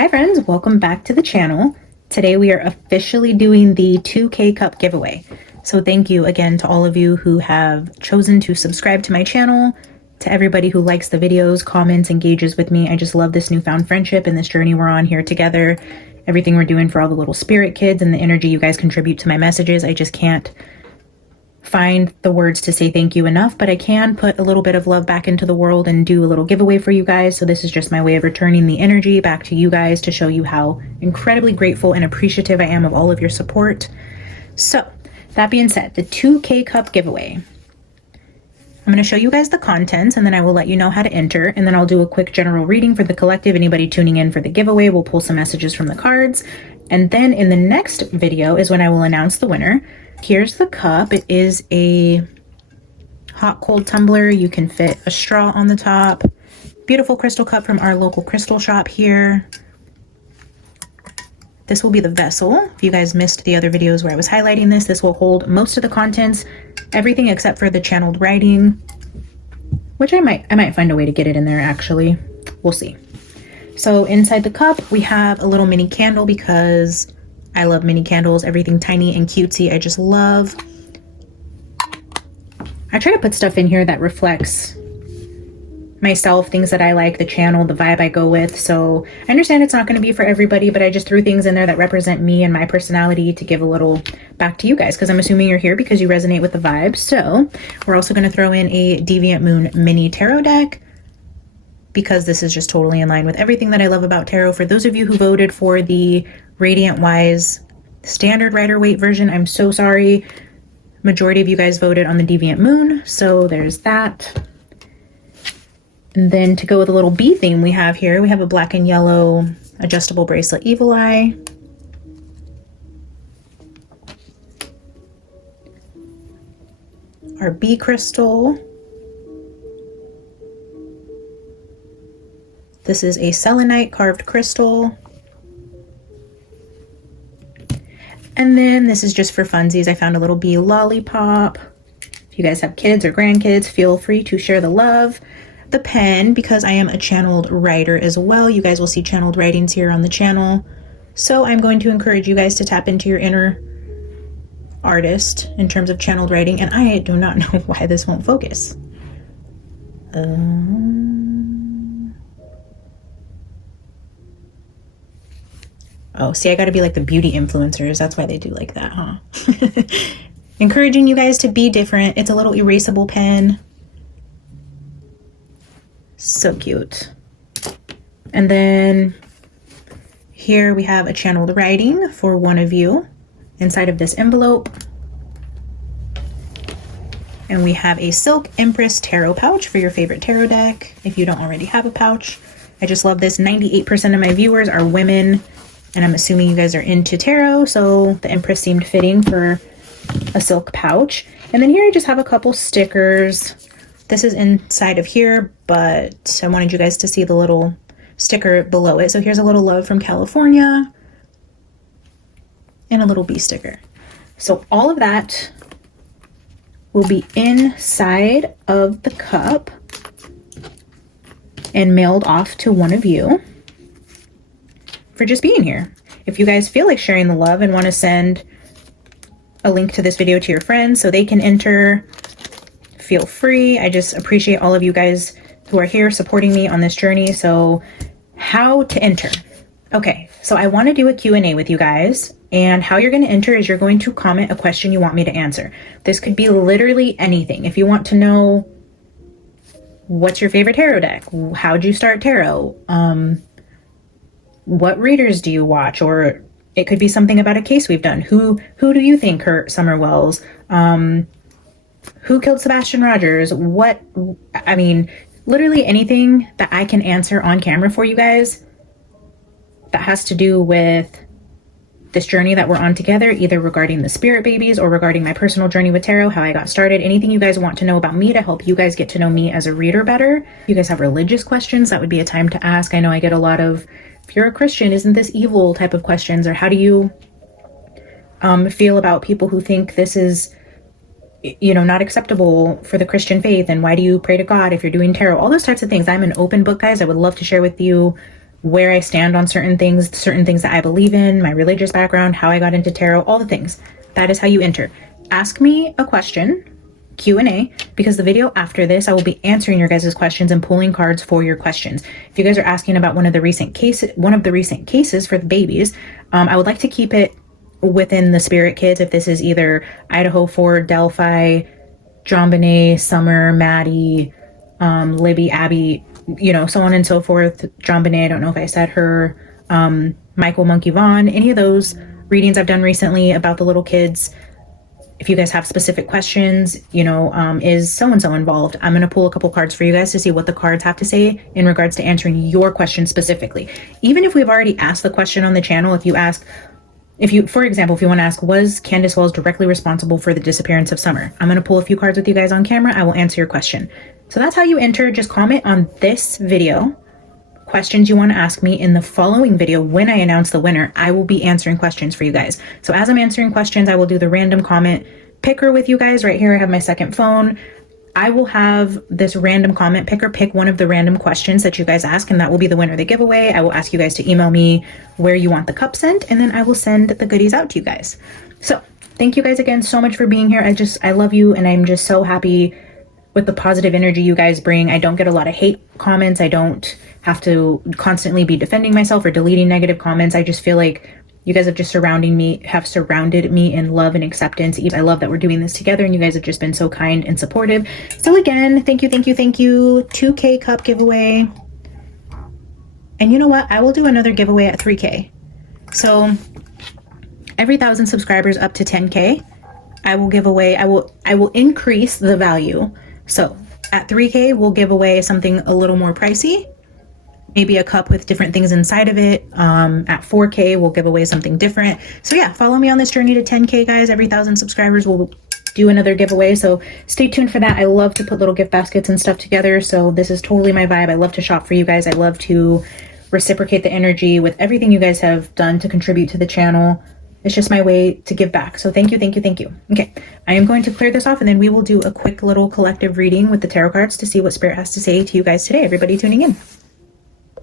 Hi friends, welcome back to the channel. Today we are officially doing the 2K cup giveaway. So thank you again to all of you who have chosen to subscribe to my channel, to everybody who likes the videos, comments, engages with me. I just love this newfound friendship and this journey we're on here together. Everything we're doing for all the little spirit kids and the energy you guys contribute to my messages. I just can't find the words to say thank you enough, but I can put a little bit of love back into the world and do a little giveaway for you guys. So this is just my way of returning the energy back to you guys to show you how incredibly grateful and appreciative I am of all of your support. So that being said, the 2K cup giveaway. I'm going to show you guys the contents and then I will let you know how to enter, and then I'll do a quick general reading for the collective. Anybody tuning in for the giveaway will pull some messages from the cards, and then in the next video is when I will announce the winner. Here's the cup. It is a hot cold tumbler. You can fit a straw on the top. Beautiful crystal cup from our local crystal shop here. This will be the vessel. If you guys missed the other videos where I was highlighting this, this will hold most of the contents, everything except for the channeled writing, which I might find a way to get it in there actually. We'll see. So inside the cup, we have a little mini candle because I love mini candles, everything tiny and cutesy. I just love. I try to put stuff in here that reflects myself, things that I like, the channel, the vibe I go with. So I understand it's not going to be for everybody, but I just threw things in there that represent me and my personality to give a little back to you guys, because I'm assuming you're here because you resonate with the vibe. So we're also going to throw in a Deviant Moon mini tarot deck, because this is just totally in line with everything that I love about tarot. For those of you who voted for the Radiant Wise standard Rider-Waite version, I'm so sorry. Majority of you guys voted on the Deviant Moon, so there's that. And then to go with a little bee theme we have here, we have a black and yellow adjustable bracelet Evil Eye. Our bee crystal. This is a selenite carved crystal. And then this is just for funsies. I found a little bee lollipop. If you guys have kids or grandkids, feel free to share the love. The pen, because I am a channeled writer as well. You guys will see channeled writings here on the channel. So I'm going to encourage you guys to tap into your inner artist in terms of channeled writing. And I do not know why this won't focus. Oh, see, I got to be like the beauty influencers. That's why they do like that, huh? Encouraging you guys to be different. It's a little erasable pen. So cute. And then here we have a channeled writing for one of you inside of this envelope. And we have a Silk Empress tarot pouch for your favorite tarot deck, if you don't already have a pouch. I just love this. 98% of my viewers are women, and I'm assuming you guys are into tarot, so the Empress seemed fitting for a silk pouch. And then here I just have a couple stickers. This is inside of here, but I wanted you guys to see the little sticker below it. So here's a little love from California and a little bee sticker. So all of that will be inside of the cup and mailed off to one of you for just being here. If you guys feel like sharing the love and want to send a link to this video to your friends so they can enter, feel free. I just appreciate all of you guys who are here supporting me on this journey. So how to enter? Okay, so I want to do a Q&A with you guys, and how you're going to enter is you're going to comment a question you want me to answer. This could be literally anything. If you want to know what's your favorite tarot deck, how'd you start tarot, what readers do you watch, or it could be something about a case we've done. Who do you think hurt Summer Wells? Who killed Sebastian Rogers? I mean, literally anything that I can answer on camera for you guys that has to do with this journey that we're on together, either regarding the spirit babies or regarding my personal journey with tarot, how I got started, anything you guys want to know about me to help you guys get to know me as a reader better. If you guys have religious questions, that would be a time to ask. I know I get a lot of, if you're a Christian, isn't this evil type of questions, or how do you feel about people who think this is, you know, not acceptable for the Christian faith, and why do you pray to God if you're doing tarot? All those types of things. I'm an open book, guys. I would love to share with you where I stand on certain things that I believe in, my religious background, how I got into tarot, all the things. That is how you enter. Ask me a question, Q&A, because the video after this, I will be answering your guys' questions and pulling cards for your questions. If you guys are asking about one of the recent cases for the babies, I would like to keep it within the spirit kids. If this is either Idaho, Ford, Delphi, JonBenet, Summer, Maddie, Libby, Abby, you know, so on and so forth. JonBenet, I don't know if I said her, Michael Monkey Vaughn, any of those readings I've done recently about the little kids. If you guys have specific questions, you know, is so-and-so involved? I'm going to pull a couple cards for you guys to see what the cards have to say in regards to answering your question specifically. Even if we've already asked the question on the channel, for example, if you want to ask, was Candace Wells directly responsible for the disappearance of Summer? I'm going to pull a few cards with you guys on camera. I will answer your question. So that's how you enter. Just comment on this video questions you want to ask me. In the following video, when I announce the winner, I will be answering questions for you guys. So as I'm answering questions, I will do the random comment picker with you guys. Right here, I have my second phone. I will have this random comment picker pick one of the random questions that you guys ask, and that will be the winner of the giveaway. I will ask you guys to email me where you want the cup sent, and then I will send the goodies out to you guys. So thank you guys again so much for being here. I love you, and I'm just so happy with the positive energy you guys bring. I don't get a lot of hate comments. I don't have to constantly be defending myself or deleting negative comments. I just feel like you guys have just surrounded me in love and acceptance. I love that we're doing this together, and you guys have just been so kind and supportive. So again, thank you. 2K cup giveaway. And you know what? I will do another giveaway at 3K. So every 1,000 subscribers up to 10K, I will give away, I will increase the value. So at 3K, we'll give away something a little more pricey, maybe a cup with different things inside of it. At 4K, we'll give away something different. So yeah, follow me on this journey to 10K, guys. Every 1,000 subscribers, we'll do another giveaway. So stay tuned for that. I love to put little gift baskets and stuff together. So this is totally my vibe. I love to shop for you guys. I love to reciprocate the energy with everything you guys have done to contribute to the channel. It's just my way to give back. So thank you. Okay, I am going to clear this off, and then we will do a quick little collective reading with the tarot cards to see what Spirit has to say to you guys today. Everybody tuning in.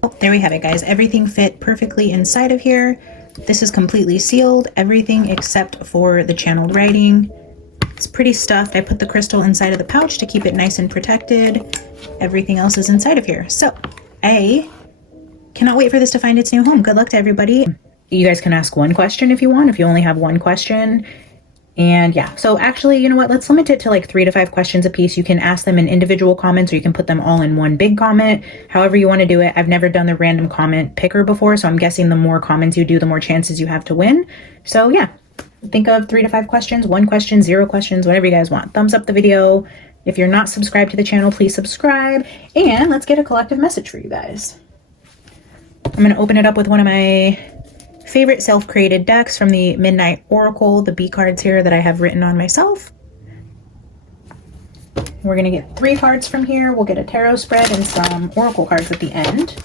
Oh, there we have it, guys. Everything fit perfectly inside of here. This is completely sealed. Everything except for the channeled writing. It's pretty stuffed. I put the crystal inside of the pouch to keep it nice and protected. Everything else is inside of here. So I cannot wait for this to find its new home. Good luck to everybody. You guys can ask one question if you want, if you only have one question. And yeah, so actually, you know what? Let's limit it to like 3 to 5 questions a piece. You can ask them in individual comments, or you can put them all in one big comment, however you want to do it. I've never done the random comment picker before, so I'm guessing the more comments you do, the more chances you have to win. So yeah, think of 3 to 5 questions, 1 question, 0 questions, whatever you guys want. Thumbs up the video. If you're not subscribed to the channel, please subscribe. And let's get a collective message for you guys. I'm going to open it up with one of my favorite self-created decks from the Midnight Oracle, the B cards here that I have written on myself. We're going to get 3 cards from here. We'll get a tarot spread and some oracle cards at the end.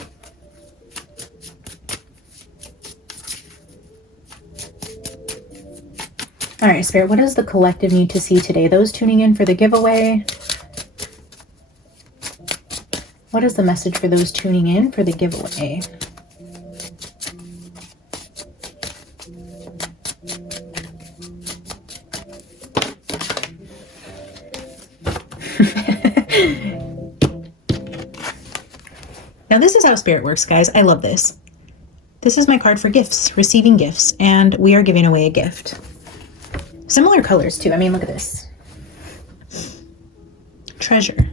All right, Spirit, what does the collective need to see today? Those tuning in for the giveaway. What is the message for those tuning in for the giveaway? Now this is how Spirit works, guys. I love this. This is my card for gifts, receiving gifts, and we are giving away a gift. Similar colors too. I mean, look at this. Treasure.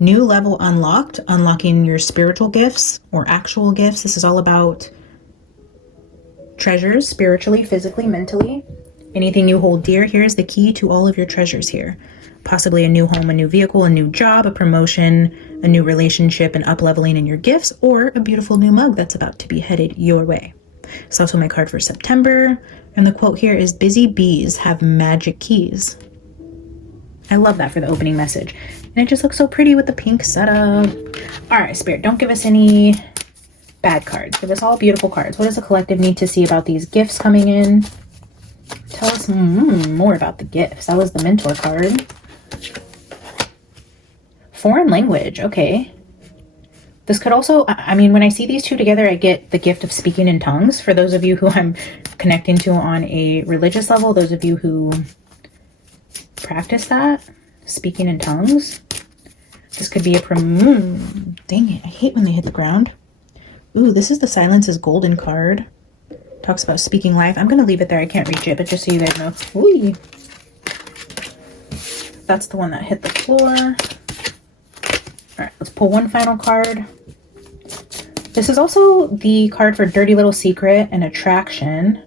New level unlocked, unlocking your spiritual gifts or actual gifts. This is all about treasures, spiritually, physically, mentally. Anything you hold dear, here's the key to all of your treasures here. Possibly a new home, a new vehicle, a new job, a promotion, a new relationship, and up-leveling in your gifts, or a beautiful new mug that's about to be headed your way. It's also my card for September, and the quote here is, "Busy bees have magic keys." I love that for the opening message. And it just looks so pretty with the pink setup. All right, Spirit, don't give us any bad cards. Give us all beautiful cards. What does the collective need to see about these gifts coming in? Tell us more about the gifts. That was the mentor card. Foreign language, okay. This could also, I mean, when I see these two together, I get the gift of speaking in tongues. For those of you who I'm connecting to on a religious level, those of you who practice that, speaking in tongues. This could be a dang it, I hate when they hit the ground. Ooh, this is the Silence is Golden card. Talks about speaking life. I'm going to leave it there. I can't reach it, but just so you guys know. Ooh. That's the one that hit the floor. All right, let's pull one final card. This is also the card for Dirty Little Secret and Attraction.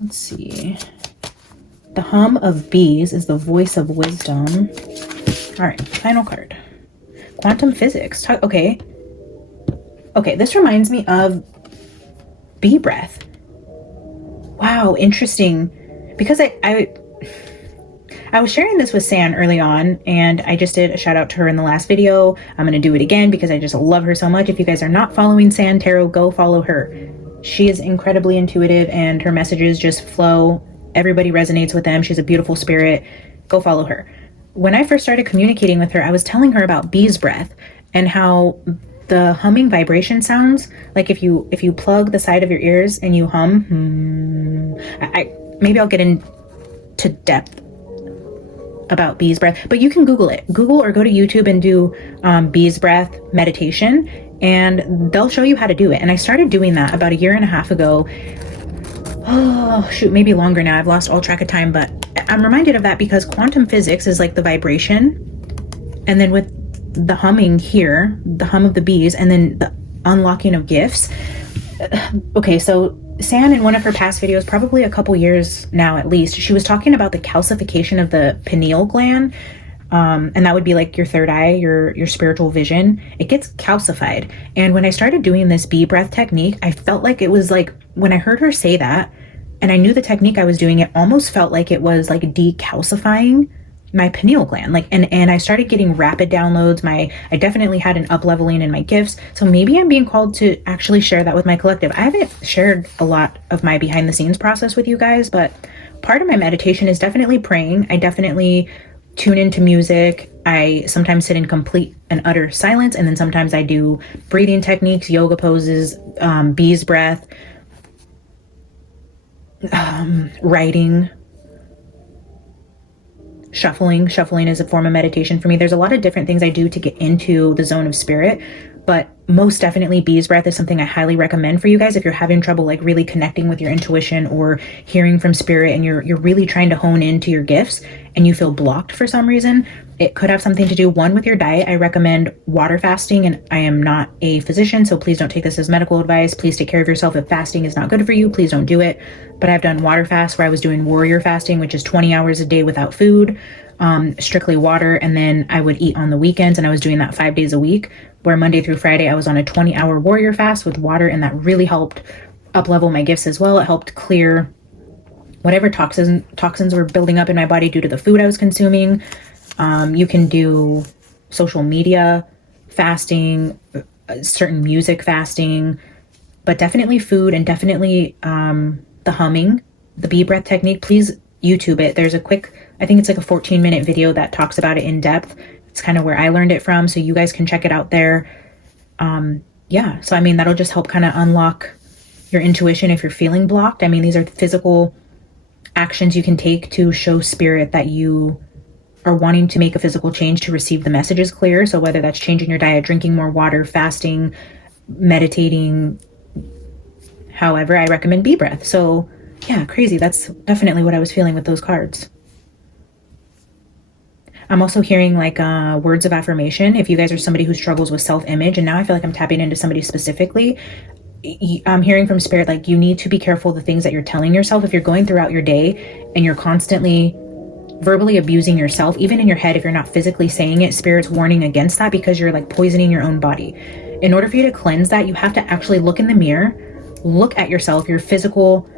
Let's see. The hum of bees is the voice of wisdom. All right, final card. Quantum physics. Okay. Okay, this reminds me of bee breath. Wow, interesting. Because I was sharing this with San early on, and I just did a shout out to her in the last video. I'm going to do it again because I just love her so much. If you guys are not following San Tarot, go follow her. She is incredibly intuitive and her messages just flow. Everybody resonates with them. She's a beautiful spirit. Go follow her. When I first started communicating with her, I was telling her about bee's breath and how the humming vibration sounds like if you plug the side of your ears and you hum. Maybe I'll get into depth about bee's breath, but you can Google it. Google or go to YouTube and do bee's breath meditation, and they'll show you how to do it. And I started doing that about 1.5 years ago. Oh, shoot, maybe longer now. I've lost all track of time, but I'm reminded of that because quantum physics is like the vibration. And then with the humming here, the hum of the bees, and then the unlocking of gifts. Okay, so San, in one of her past videos, probably a couple years now at least, she was talking about the calcification of the pineal gland. And that would be like your third eye, your spiritual vision. It gets calcified. And when I started doing this bee breath technique, I felt like it was like, when I heard her say that, and I knew the technique I was doing, it almost felt like it was like decalcifying my pineal gland. Like, and I started getting rapid downloads. I definitely had an up leveling in my gifts. So maybe I'm being called to actually share that with my collective. I haven't shared a lot of my behind the scenes process with you guys, but part of my meditation is definitely praying. I definitely tune into music. I sometimes sit in complete and utter silence. And then sometimes I do breathing techniques, yoga poses, bee's breath, writing, shuffling is a form of meditation for me. There's a lot of different things I do to get into the zone of spirit, but most definitely bee's breath is something I highly recommend for you guys if you're having trouble like really connecting with your intuition or hearing from spirit, and you're really trying to hone into your gifts and you feel blocked for some reason. It could have something to do, one, with your diet. I recommend water fasting, and I am not a physician, so please don't take this as medical advice. Please take care of yourself. If fasting is not good for you, please don't do it. But I've done water fast where I was doing warrior fasting, which is 20 hours a day without food, strictly water. And then I would eat on the weekends, and I was doing that 5 days a week, where Monday through Friday I was on a 20-hour warrior fast with water, and that really helped up level my gifts as well. It helped clear whatever toxins were building up in my body due to the food I was consuming. You can do social media fasting, certain music fasting, but definitely food, and definitely the humming, the bee breath technique. Please YouTube it. There's a quick, I think it's like a 14-minute video that talks about it in depth. It's kind of where I learned it from, so you guys can check it out there. Yeah, so I mean, that'll just help kind of unlock your intuition if you're feeling blocked. I mean, these are physical actions you can take to show spirit that you are wanting to make a physical change to receive the messages clear. So whether that's changing your diet, drinking more water, fasting, meditating, however, I recommend bee breath. So yeah, crazy. That's definitely what I was feeling with those cards. I'm also hearing like words of affirmation. If you guys are somebody who struggles with self-image, and now I feel like I'm tapping into somebody specifically, I'm hearing from spirit, like, you need to be careful the things that you're telling yourself. If you're going throughout your day and you're constantly verbally abusing yourself, even in your head, if you're not physically saying it, spirit's warning against that because you're like poisoning your own body. In order for you to cleanse that, you have to actually look in the mirror, look at yourself, your physical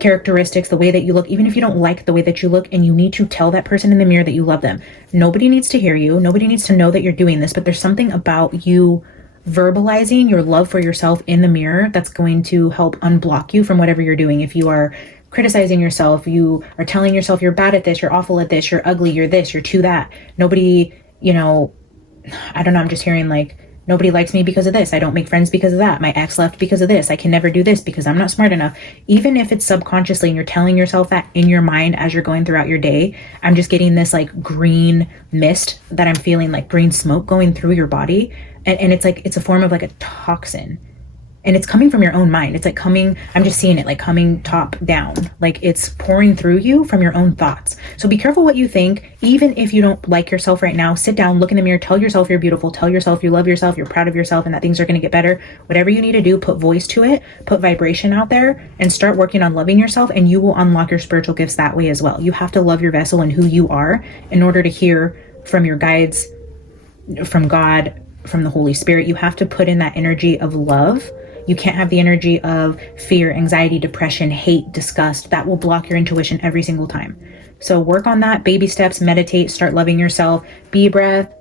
characteristics, the way that you look, even if you don't like the way that you look, and you need to tell that person in the mirror that you love them. Nobody needs to hear you. Nobody needs to know that you're doing this, but there's something about you verbalizing your love for yourself in the mirror that's going to help unblock you from whatever you're doing. If you are criticizing yourself, you are telling yourself you're bad at this, you're awful at this, you're ugly, you're this, you're to that. Nobody, I don't know, I'm just hearing like Nobody likes me because of this. I don't make friends because of that. My ex left because of this. I can never do this because I'm not smart enough. Even if it's subconsciously and you're telling yourself that in your mind as you're going throughout your day, I'm just getting this like green mist that I'm feeling, like green smoke going through your body. And it's like, it's a form of like a toxin. And it's coming from your own mind. It's like coming, I'm just seeing it like coming top down, like it's pouring through you from your own thoughts. So be careful what you think. Even if you don't like yourself right now, sit down, look in the mirror, tell yourself you're beautiful, tell yourself you love yourself, you're proud of yourself, and that things are going to get better. Whatever you need to do, put voice to it, put vibration out there, and start working on loving yourself, and you will unlock your spiritual gifts that way as well. You have to love your vessel and who you are in order to hear from your guides, from God, from the Holy Spirit. You have to put in that energy of love. You can't have the energy of fear, anxiety, depression, hate, disgust. That will block your intuition every single time. So work on that. Baby steps, meditate, start loving yourself, be breath,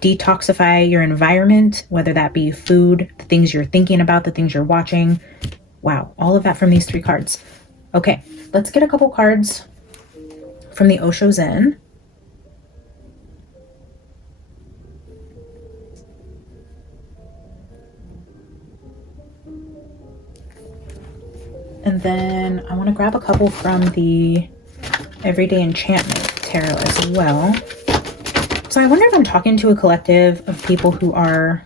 detoxify your environment, whether that be food, the things you're thinking about, the things you're watching. Wow, all of that from these 3 cards. Okay, let's get a couple cards from the Osho Zen. And then I want to grab a couple from the Everyday Enchantment Tarot as well. So I wonder if I'm talking to a collective of people who are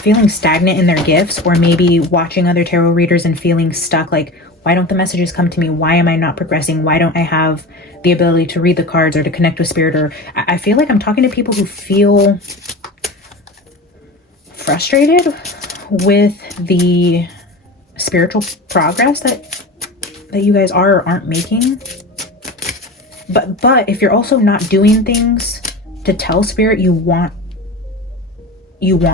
feeling stagnant in their gifts, or maybe watching other tarot readers and feeling stuck, like, why don't the messages come to me? Why am I not progressing? Why don't I have the ability to read the cards or to connect with spirit? Or I feel like I'm talking to people who feel frustrated with the spiritual progress that you guys are or aren't making. But if you're also not doing things to tell spirit you want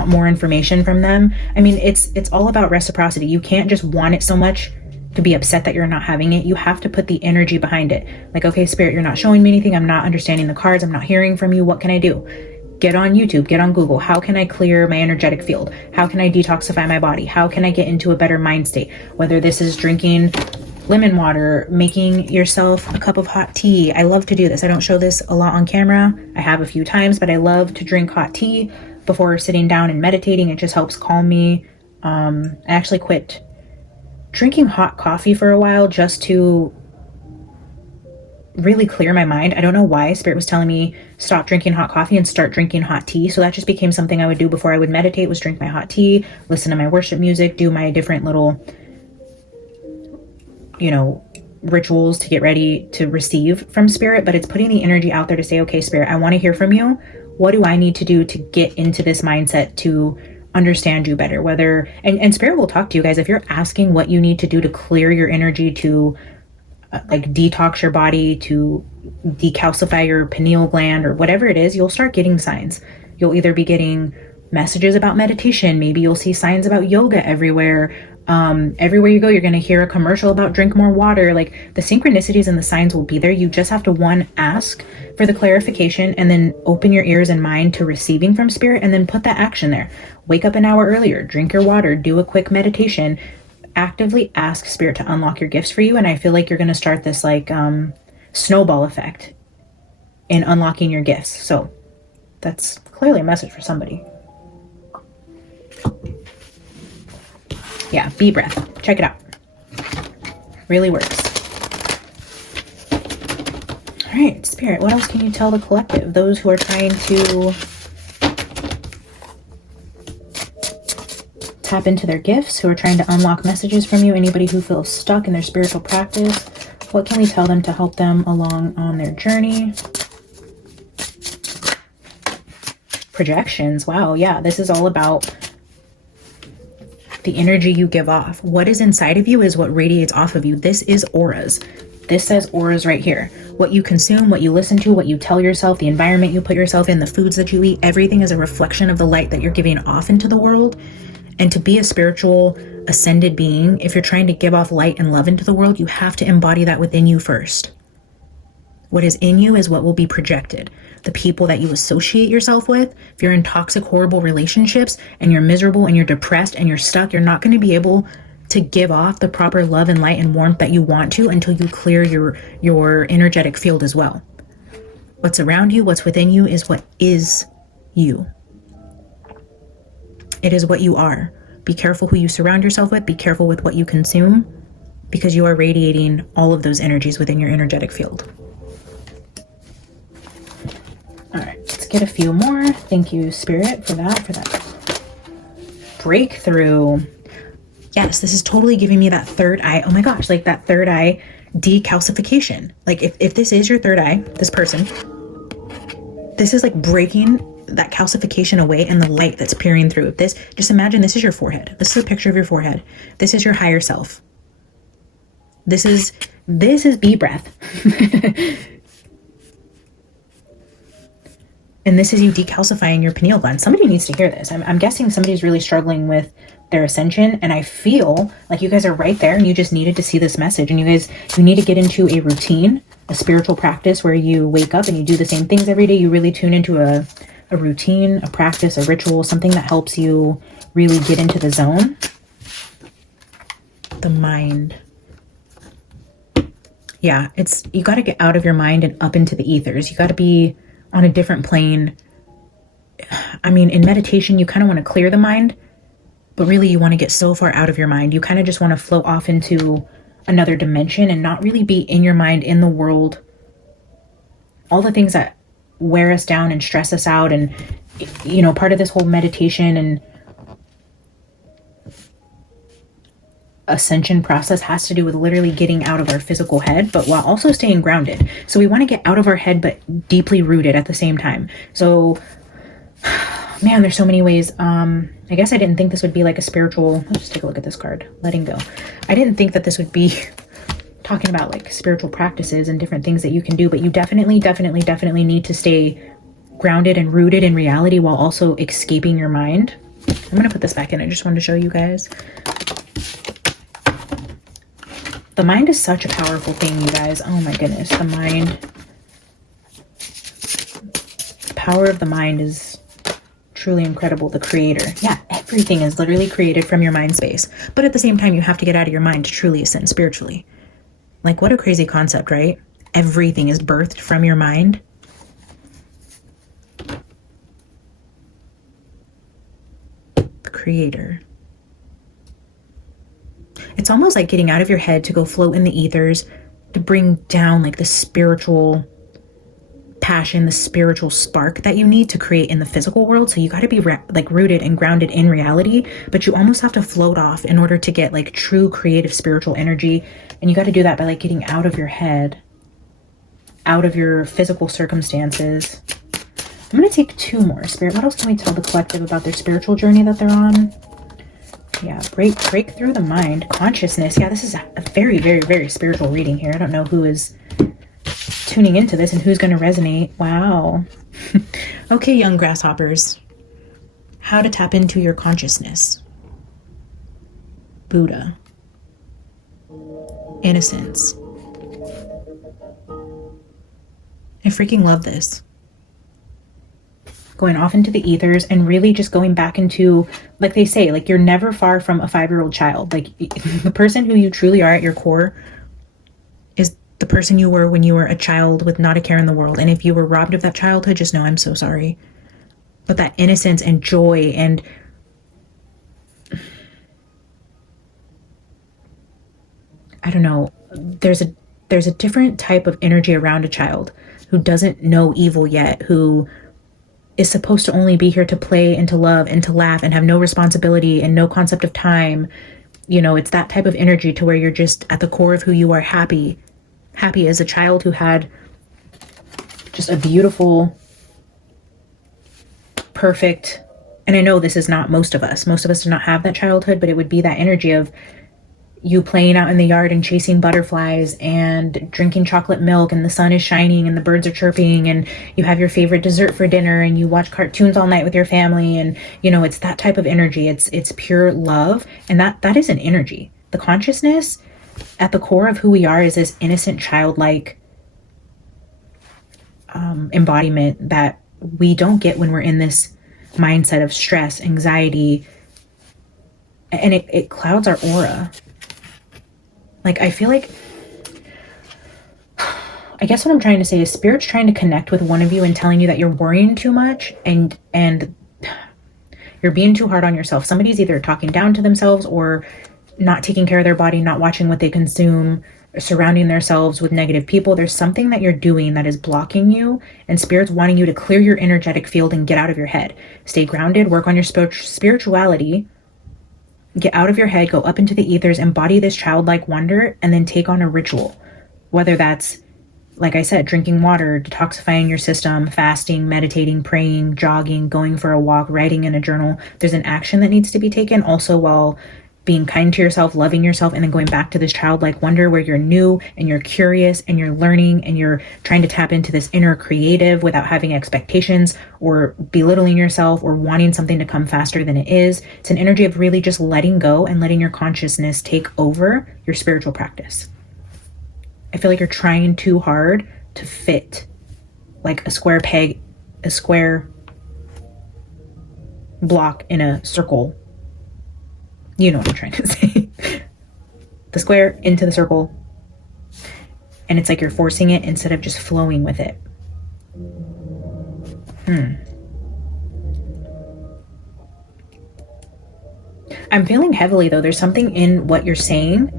more information from them, I mean, it's all about reciprocity. You can't just want it so much to be upset that you're not having it. You have to put the energy behind it. Like, okay, spirit, you're not showing me anything. I'm not understanding the cards. I'm not hearing from you. What can I do? Get on YouTube, get on Google. How can I clear my energetic field? How can I detoxify my body? How can I get into a better mind state? Whether this is drinking lemon water, making yourself a cup of hot tea. I love to do this. I don't show this a lot on camera. I have a few times, but I love to drink hot tea before sitting down and meditating. It just helps calm me. I actually quit drinking hot coffee for a while just to really clear my mind. I don't know why. Spirit was telling me stop drinking hot coffee and start drinking hot tea. So that just became something I would do before I would meditate, was drink my hot tea, listen to my worship music, do my different little, rituals to get ready to receive from spirit. But it's putting the energy out there to say, okay, spirit, I want to hear from you. What do I need to do to get into this mindset to understand you better? And spirit will talk to you guys. If you're asking what you need to do to clear your energy, to like detox your body, to decalcify your pineal gland, or whatever it is, you'll start getting signs. You'll either be getting messages about meditation. Maybe you'll see signs about yoga everywhere. Everywhere you go, you're going to hear a commercial about drink more water. Like, the synchronicities and the signs will be there. You just have to ask for the clarification, and then open your ears and mind to receiving from spirit, and then put that action there. Wake up an hour earlier, drink your water, do a quick meditation. Actively ask spirit to unlock your gifts for you. And I feel like you're going to start this like snowball effect in unlocking your gifts. So that's clearly a message for somebody. Yeah, bee breath. Check it out. Really works. All right, spirit, what else can you tell the collective? Those who are trying to tap into their gifts, who are trying to unlock messages from you, anybody who feels stuck in their spiritual practice, what can we tell them to help them along on their journey? Projections. Wow, yeah, this is all about the energy you give off. What is inside of you is what radiates off of you. This is auras. This says auras right here. What you consume, what you listen to, what you tell yourself, the environment you put yourself in, the foods that you eat, everything is a reflection of the light that you're giving off into the world. And to be a spiritual ascended being, if you're trying to give off light and love into the world, you have to embody that within you first. What is in you is what will be projected. The people that you associate yourself with, if you're in toxic, horrible relationships and you're miserable and you're depressed and you're stuck, you're not going to be able to give off the proper love and light and warmth that you want to until you clear your energetic field as well. What's around you, what's within you is what is you. It is what you are. Be careful who you surround yourself with. Be careful with what you consume, because you are radiating all of those energies within your energetic field. All right, let's get a few more. Thank you, Spirit, for that breakthrough. Yes, this is totally giving me that third eye. Oh my gosh, like that third eye decalcification. Like if this is your third eye, this person, this is like breaking that calcification away and the light that's peering through this. Just imagine this is your forehead. This is a picture of your forehead. This is your higher self. This is bee breath. And this is you decalcifying your pineal gland. Somebody needs to hear this. I'm guessing somebody's really struggling with their ascension, and I feel like you guys are right there and you just needed to see this message. And you need to get into a routine, a spiritual practice where you wake up and you do the same things every day. You really tune into a routine, a practice, a ritual, something that helps you really get into the zone. The mind. Yeah, you got to get out of your mind and up into the ethers. You got to be on a different plane. I mean, in meditation, you kind of want to clear the mind, but really you want to get so far out of your mind. You kind of just want to float off into another dimension and not really be in your mind, in the world. All the things that wear us down and stress us out. And, you know, part of this whole meditation and ascension process has to do with literally getting out of our physical head, but while also staying grounded. So we want to get out of our head, but deeply rooted at the same time. So, man, there's so many ways. I guess I didn't think this would be like a spiritual, let's just take a look at this card, letting go. I didn't think that this would be talking about like spiritual practices and different things that you can do, but you definitely need to stay grounded and rooted in reality while also escaping your mind. I'm going to put this back in. I just wanted to show you guys. The mind is such a powerful thing, you guys. Oh my goodness, the mind. The power of the mind is truly incredible. The creator. Yeah, everything is literally created from your mind space. But at the same time, you have to get out of your mind to truly ascend spiritually. Like, what a crazy concept, right? Everything is birthed from your mind. The creator. It's almost like getting out of your head to go float in the ethers, to bring down like the spiritual passion, the spiritual spark that you need to create in the physical world. So you got to be like rooted and grounded in reality, but you almost have to float off in order to get like true creative spiritual energy. And you got to do that by like getting out of your head, out of your physical circumstances. I'm going to take two more. Spirit, what else can we tell the collective about their spiritual journey that they're on? Yeah, break through the mind. Consciousness. Yeah, this is a very spiritual reading here. I don't know who is tuning into this and who's going to resonate. Wow. Okay, young grasshoppers. How to tap into your consciousness. Buddha. Innocence. I freaking love this. Going off into the ethers and really just going back into, like they say, like you're never far from a 5-year-old child. Like the person who you truly are at your core is the person you were when you were a child with not a care in the world. And if you were robbed of that childhood, just know I'm so sorry. But that innocence and joy and I don't know, there's a different type of energy around a child who doesn't know evil yet, who is supposed to only be here to play and to love and to laugh and have no responsibility and no concept of time. You know, it's that type of energy to where you're just at the core of who you are, happy as a child who had just a beautiful, perfect, and I know this is not most of us do not have that childhood, but it would be that energy of you playing out in the yard and chasing butterflies and drinking chocolate milk and the sun is shining and the birds are chirping and you have your favorite dessert for dinner and you watch cartoons all night with your family. And, you know, it's that type of energy. It's pure love. And that is an energy. The consciousness at the core of who we are is this innocent, childlike embodiment that we don't get when we're in this mindset of stress, anxiety, and it clouds our aura. Like, I feel like, I guess what I'm trying to say is Spirit's trying to connect with one of you and telling you that you're worrying too much and You're being too hard on yourself. Somebody's either talking down to themselves or not taking care of their body, not watching what they consume, surrounding themselves with negative people. There's something that you're doing that is blocking you, and Spirit's wanting you to clear your energetic field and get out of your head. Stay grounded, work on your spirituality, get out of your head, go up into the ethers, embody this childlike wonder, and then take on a ritual. Whether that's, like I said, drinking water, detoxifying your system, fasting, meditating, praying, jogging, going for a walk, writing in a journal. There's an action that needs to be taken also while being kind to yourself, loving yourself, and then going back to this childlike wonder where you're new and you're curious and you're learning and you're trying to tap into this inner creative without having expectations or belittling yourself or wanting something to come faster than it is. It's an energy of really just letting go and letting your consciousness take over your spiritual practice. I feel like you're trying too hard to fit like a square peg, a square block in a circle. You know what I'm trying to say. The square into the circle. And it's like you're forcing it instead of just flowing with it. I'm feeling heavily though. There's something in what you're saying,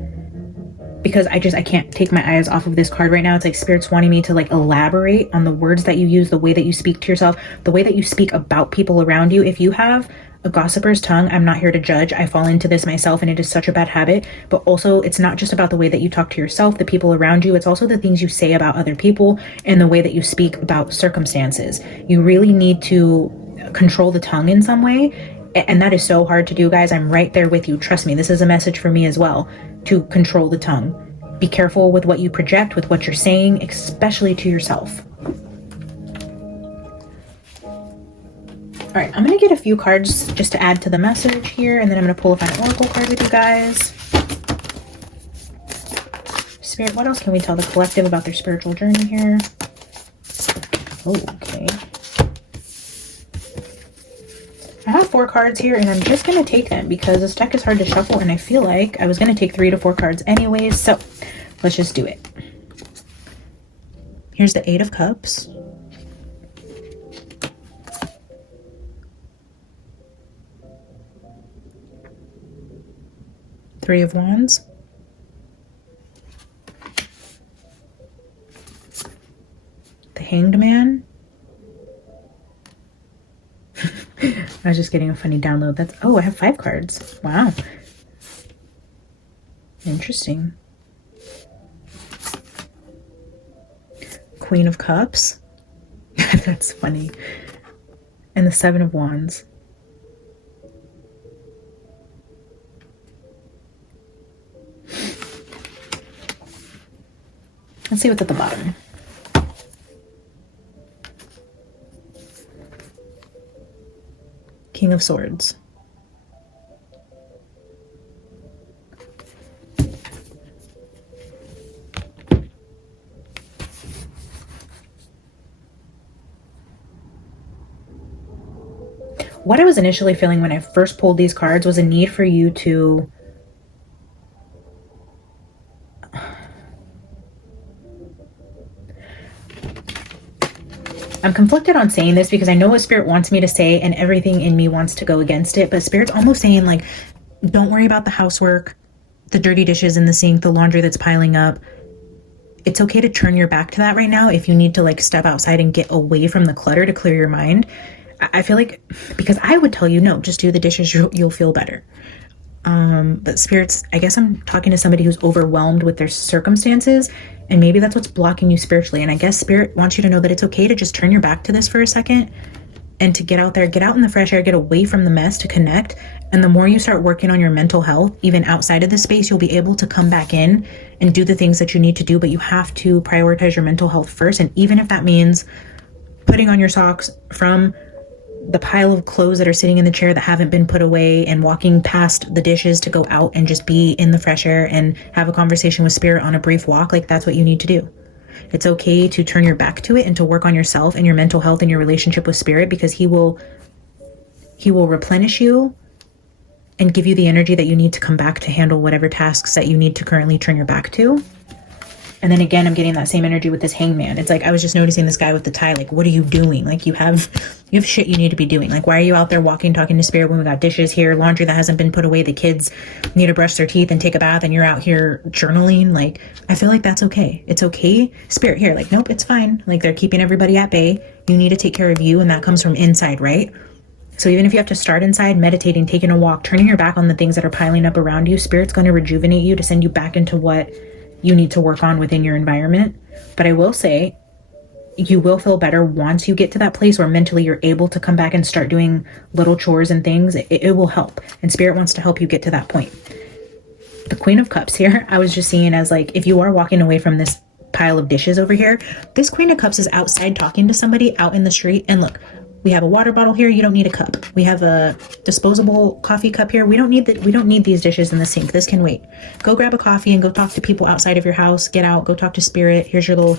because I can't take my eyes off of this card right now. It's like Spirit's wanting me to like elaborate on the words that you use, the way that you speak to yourself, the way that you speak about people around you. If you have a gossiper's tongue, I'm not here to judge. I fall into this myself and it is such a bad habit. But also it's not just about the way that you talk to yourself, the people around you. It's also the things you say about other people and the way that you speak about circumstances. You really need to control the tongue in some way. And that is so hard to do, guys. I'm right there with you. Trust me, this is a message for me as well, to control the tongue. Be careful with what you project, with what you're saying, especially to yourself. All right, I'm going to get a few cards just to add to the message here, and then I'm going to pull a final oracle card with you guys. Spirit, what else can we tell the collective about their spiritual journey here? Oh, okay. I have 4 cards here, and I'm just going to take them because this deck is hard to shuffle, and I feel like I was going to take 3 to 4 cards anyways, so let's just do it. Here's the 8 of Cups. Three of Wands. The Hanged Man. I was just getting a funny download. That's, oh, I have 5 cards. Wow. Interesting. Queen of Cups. That's funny. And the 7 of Wands. Let's see what's at the bottom. King of Swords. What I was initially feeling when I first pulled these cards was a need for you to I'm conflicted on saying this because I know what Spirit wants me to say and everything in me wants to go against it, but Spirit's almost saying like, don't worry about the housework, the dirty dishes in the sink, the laundry that's piling up. It's okay to turn your back to that right now if you need to like step outside and get away from the clutter to clear your mind. I feel like, because I would tell you, no, just do the dishes, you'll feel better. But Spirits, I guess I'm talking to somebody who's overwhelmed with their circumstances, and maybe that's what's blocking you spiritually. And I guess Spirit wants you to know that it's okay to just turn your back to this for a second and to get out there, get out in the fresh air, get away from the mess, to connect. And the more you start working on your mental health, even outside of this space, you'll be able to come back in and do the things that you need to do. But you have to prioritize your mental health first. And even if that means putting on your socks from the pile of clothes that are sitting in the chair that haven't been put away and walking past the dishes to go out and just be in the fresh air and have a conversation with Spirit on a brief walk, like that's what you need to do. It's okay to turn your back to it and to work on yourself and your mental health and your relationship with Spirit, because he will replenish you and give you the energy that you need to come back to handle whatever tasks that you need to currently turn your back to. And then again, I'm getting that same energy with this hangman. It's like, I was just noticing this guy with the tie. Like, what are you doing? Like, you have shit you need to be doing. Like, why are you out there walking, talking to spirit when we got dishes here, laundry that hasn't been put away, the kids need to brush their teeth and take a bath, and you're out here journaling? Like, I feel like that's okay. It's okay. Spirit here, like, nope, it's fine. Like, they're keeping everybody at bay. You need to take care of you, and that comes from inside, right? So even if you have to start inside, meditating, taking a walk, turning your back on the things that are piling up around you, Spirit's going to rejuvenate you to send you back into what you need to work on within your environment. But I will say, you will feel better once you get to that place where mentally you're able to come back and start doing little chores and things. It will help. And Spirit wants to help you get to that point. The Queen of Cups here, I was just seeing as like, if you are walking away from this pile of dishes over here, this Queen of Cups is outside talking to somebody out in the street. And look, we have a water bottle here. You don't need a cup. We have a disposable coffee cup here. We don't need these dishes in the sink. This can wait. Go grab a coffee and go talk to people outside of your house. Get out, go talk to spirit. Here's your little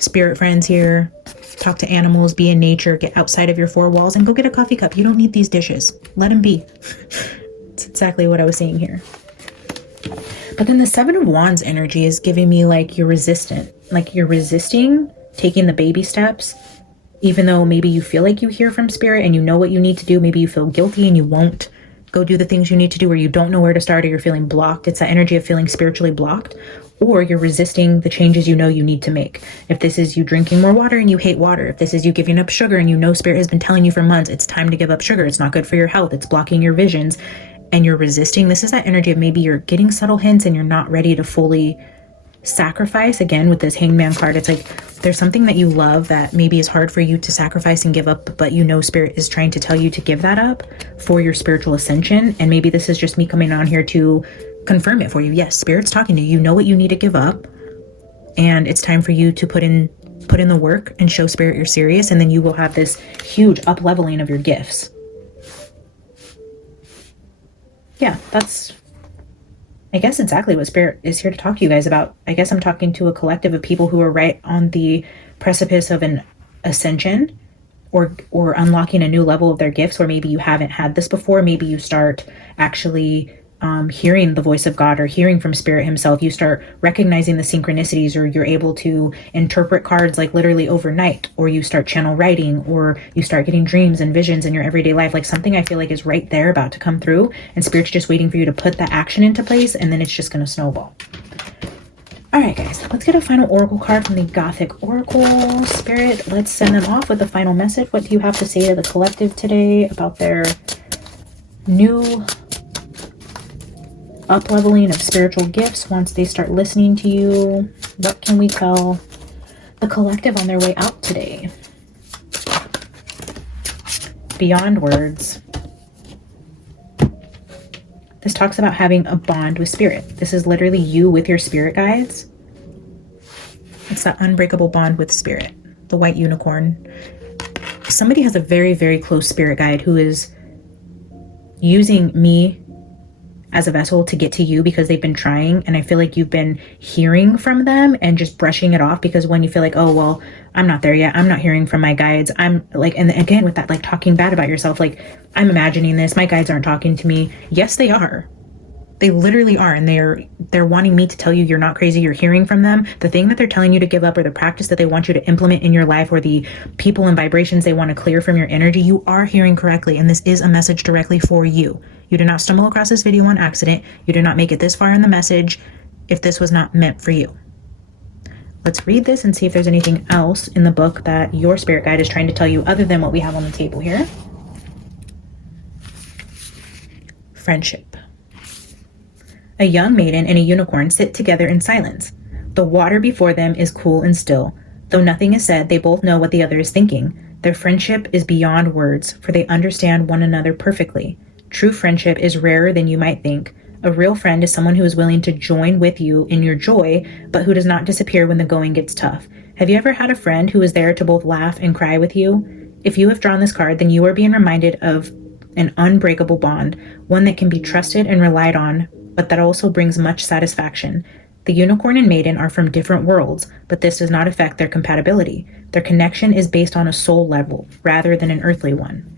spirit friends here. Talk to animals, be in nature, get outside of your four walls and go get a coffee cup. You don't need these dishes. Let them be. It's exactly what I was saying here. But then the Seven of Wands energy is giving me like you're resistant. Like you're resisting taking the baby steps. Even though maybe you feel like you hear from spirit and you know what you need to do, maybe you feel guilty and you won't go do the things you need to do, or you don't know where to start, or you're feeling blocked. It's that energy of feeling spiritually blocked, or you're resisting the changes you know you need to make. If this is you drinking more water and you hate water, if this is you giving up sugar and you know spirit has been telling you for months, it's time to give up sugar. It's not good for your health. It's blocking your visions and you're resisting. This is that energy of maybe you're getting subtle hints and you're not ready to fully sacrifice. Again, with this hangman card, it's like there's something that you love that maybe is hard for you to sacrifice and give up, but you know spirit is trying to tell you to give that up for your spiritual ascension. And maybe this is just me coming on here to confirm it for you. Yes, spirit's talking to you. You know what you need to give up, and it's time for you to put in the work and show spirit you're serious, and then you will have this huge up leveling of your gifts. Yeah, that's I guess exactly what spirit is here to talk to you guys about. I guess I'm talking to a collective of people who are right on the precipice of an ascension or unlocking a new level of their gifts, or maybe you haven't had this before. Maybe you start actually hearing the voice of God or hearing from spirit himself. You start recognizing the synchronicities, or you're able to interpret cards like literally overnight, or you start channel writing, or you start getting dreams and visions in your everyday life. Like something I feel like is right there about to come through, and spirit's just waiting for you to put that action into place, and then it's just going to snowball. All right, guys, let's get a final oracle card from the Gothic Oracle. Spirit, let's send them off with a final message. What do you have to say to the collective today about their new up-leveling of spiritual gifts once they start listening to you? What can we tell the collective on their way out today? Beyond words. This talks about having a bond with spirit. This is literally you with your spirit guides. It's that unbreakable bond with spirit. The white unicorn. Somebody has a very, very close spirit guide who is using me as a vessel to get to you because they've been trying, and I feel like you've been hearing from them and just brushing it off, because when you feel like, oh well, I'm not there yet, I'm not hearing from my guides, I'm like, and again with that like talking bad about yourself, like I'm imagining this, my guides aren't talking to me. Yes, they are. They literally are, and they're wanting me to tell you you're not crazy. You're hearing from them. The thing that they're telling you to give up, or the practice that they want you to implement in your life, or the people and vibrations they want to clear from your energy, you are hearing correctly, and this is a message directly for you. You did not stumble across this video on accident. You did not make it this far in the message if this was not meant for you. Let's read this and see if there's anything else in the book that your spirit guide is trying to tell you other than what we have on the table here. Friendship. A young maiden and a unicorn sit together in silence. The water before them is cool and still. Though nothing is said, they both know what the other is thinking. Their friendship is beyond words, for they understand one another perfectly. True friendship is rarer than you might think. A real friend is someone who is willing to join with you in your joy, but who does not disappear when the going gets tough. Have you ever had a friend who is there to both laugh and cry with you? If you have drawn this card, then you are being reminded of an unbreakable bond, one that can be trusted and relied on, but that also brings much satisfaction. The unicorn and maiden are from different worlds, but this does not affect their compatibility. Their connection is based on a soul level rather than an earthly one.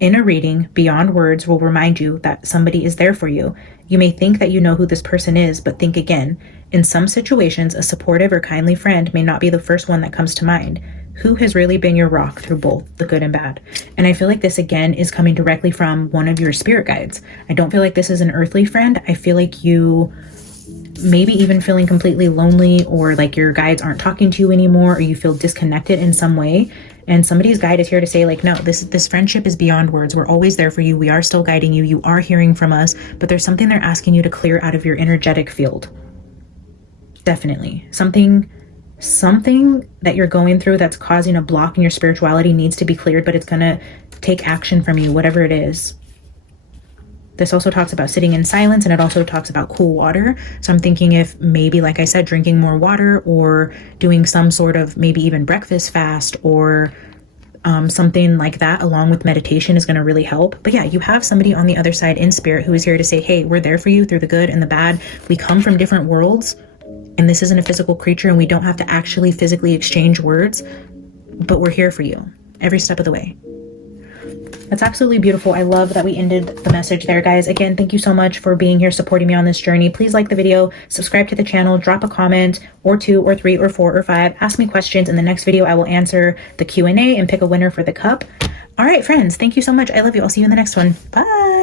In a reading, beyond words will remind you that somebody is there for you. You may think that you know who this person is, but think again. In some situations, a supportive or kindly friend may not be the first one that comes to mind. Who has really been your rock through both the good and bad? And I feel like this again is coming directly from one of your spirit guides. I don't feel like this is an earthly friend. I feel like you maybe even feeling completely lonely, or like your guides aren't talking to you anymore, or you feel disconnected in some way. And somebody's guide is here to say, like, no, this friendship is beyond words. We're always there for you. We are still guiding you. You are hearing from us, but there's something they're asking you to clear out of your energetic field. Definitely. Something that you're going through that's causing a block in your spirituality needs to be cleared, but it's going to take action from you, whatever it is. This also talks about sitting in silence, and it also talks about cool water. So I'm thinking if maybe, like I said, drinking more water, or doing some sort of maybe even breakfast fast, or something like that along with meditation is going to really help. But yeah, you have somebody on the other side in spirit who is here to say, hey, we're there for you through the good and the bad. We come from different worlds, and this isn't a physical creature, and we don't have to actually physically exchange words, but we're here for you every step of the way. That's absolutely beautiful. I love that we ended the message there, guys. Again, thank you so much for being here, supporting me on this journey. Please like the video, subscribe to the channel, drop a comment or 2 or 3 or 4 or 5. Ask me questions. In the next video, I will answer the Q&A and pick a winner for the cup. All right, friends, thank you so much. I love you. I'll see you in the next one. Bye.